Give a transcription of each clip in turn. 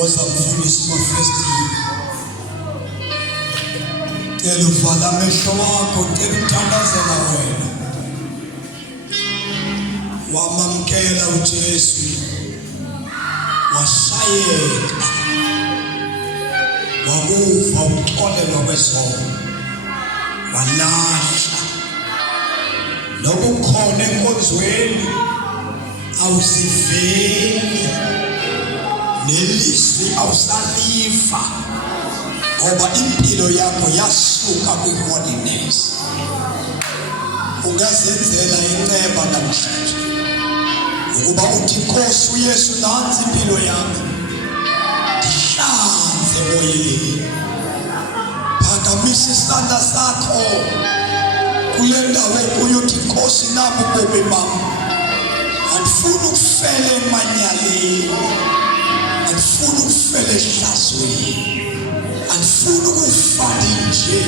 ozamfundisa amafestival. Cela uvala amehlo wakho, cela uthandazela wena. Wamamkela uJesu, washayeka, wakuva ukuxolelwa kwezono, walahla. Nokukhona enkonzweni awusiveli, nelizwi awusaliva, ngoba impilo yakho yasuka kwi-holiness. Ungazenzela inceba namhlanje ukuba uthi Nkosi uYesu, nansi impilo yami, ndihlanze moyeni. Phakamisa isandla sakho kule ndawo kuyo, uthi Nkosi, nabu ubomi bami, andifuni ukufela emanyaleni, andifuni ukufela ehlazweni, andifuni ukufa nje,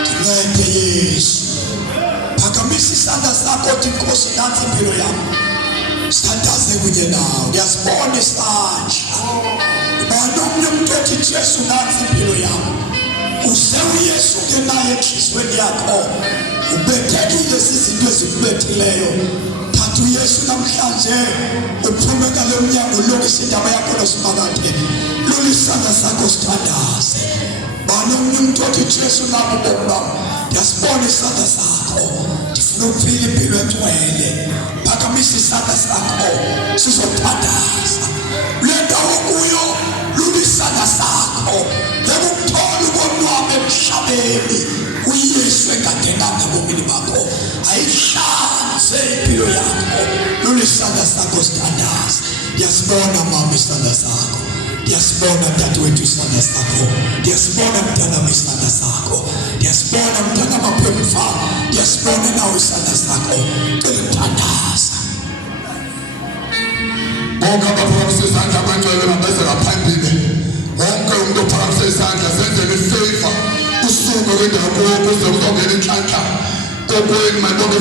ndincede Yesu. Phakamisa isandla sakho, uthi Nkosi, nansi impilo yami, sithandaze kunye nawe. Ndiyasibona isandla. Ubani umuntu othi Jesu, nansi impilo yami, uze uYesu ungenayo enhliziyweni yakho, ubethekile izinto ezikubethileyo. Thatha uYesu namhlanje, uphume ngalo mnyango, ulungise indaba yakho noSimakade. Lula isandla sakho, sithandaze. Ubani umuntu othi Jesu, nabo ubomi bami, ndiyasibona isandla sakho, ndifuna ukuphila impilo engcwele. Phakamisa isandla sakho, sizothandaza. Le ndawo kuyo, lula isandla sakho, ngekukuthola ukonwaba emhlabeni uYesu engadenanga ebomini bakho, ayihlanze impilo yakho. Lula isandla sakho, sithandaza. Ndiyasibona mama isandla sakho, ndiyasibona dadewethu isandla sakho, ndiyasibona mntanami isandla sakho, ndiyasibona mntanami apha, ndiyasibona nawe isandla sakho. Cela uthandaza. Bonke abaphakamisa isandla abangcwele babeze ngaphambili. Wonke umuntu ophakamisa isandla senzele ifavor usuke kwendawo kuze kuzongena inhlanhla kokweni, manje bonke